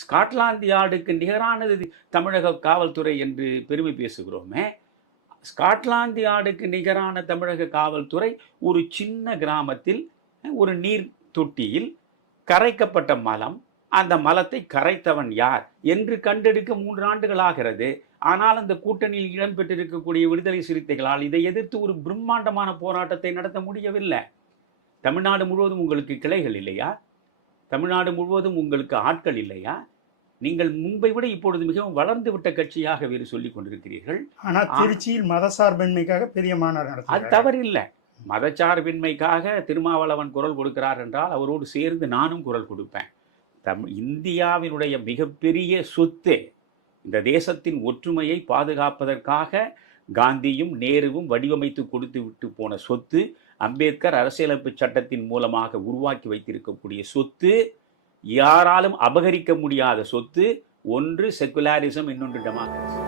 Scotland யார்டுக்கு நிகரானது தமிழக காவல்துறை என்று பெருமை பேசுகிறோமே. ஸ்காட்லாந்து யார்டுக்கு நிகரான தமிழக காவல்துறை ஒரு சின்ன கிராமத்தில் ஒரு நீர் தொட்டியில் கரைக்கப்பட்ட மலம். அந்த மலத்தை கரைத்தவன் யார் என்று கண்டெடுக்க மூன்று ஆண்டுகள் ஆகிறது. ஆனால் அந்த கூட்டணியில் இடம்பெற்றிருக்கக்கூடிய விடுதலை சிறுத்தைகளால் இதை எதிர்த்து ஒரு பிரம்மாண்டமான போராட்டத்தை நடத்த முடியவில்லை. தமிழ்நாடு முழுவதும் உங்களுக்கு கிளைகள் இல்லையா? தமிழ்நாடு முழுவதும் உங்களுக்கு ஆட்கள் இல்லையா? நீங்கள் முன்பை விட இப்பொழுது மிகவும் வளர்ந்து விட்ட கட்சியாக வேறு சொல்லிக் கொண்டிருக்கிறீர்கள். ஆனா திருச்சியில் மதசார்பின்மைக்காக பெரிய மாநாடு அது தவறில்லை. மதச்சார்பின்மைக்காக திருமாவளவன் குரல் கொடுக்கிறார் என்றால் அவரோடு சேர்ந்து நானும் குரல் கொடுப்பேன். தம் இந்தியாவினுடைய மிகப்பெரிய சொத்து இந்த தேசத்தின் ஒற்றுமையை பாதுகாப்பதற்காக காந்தியும் நேருவும் வடிவமைத்து கொடுத்து விட்டு போன சொத்து அம்பேத்கர் அரசியலமைப்பு சட்டத்தின் மூலமாக உருவாக்கி வைத்திருக்கக்கூடிய சொத்து யாராலும் அபகரிக்க முடியாத சொத்து ஒன்று செகுலாரிசம் இன்னொன்று டெமோக்ரஸி.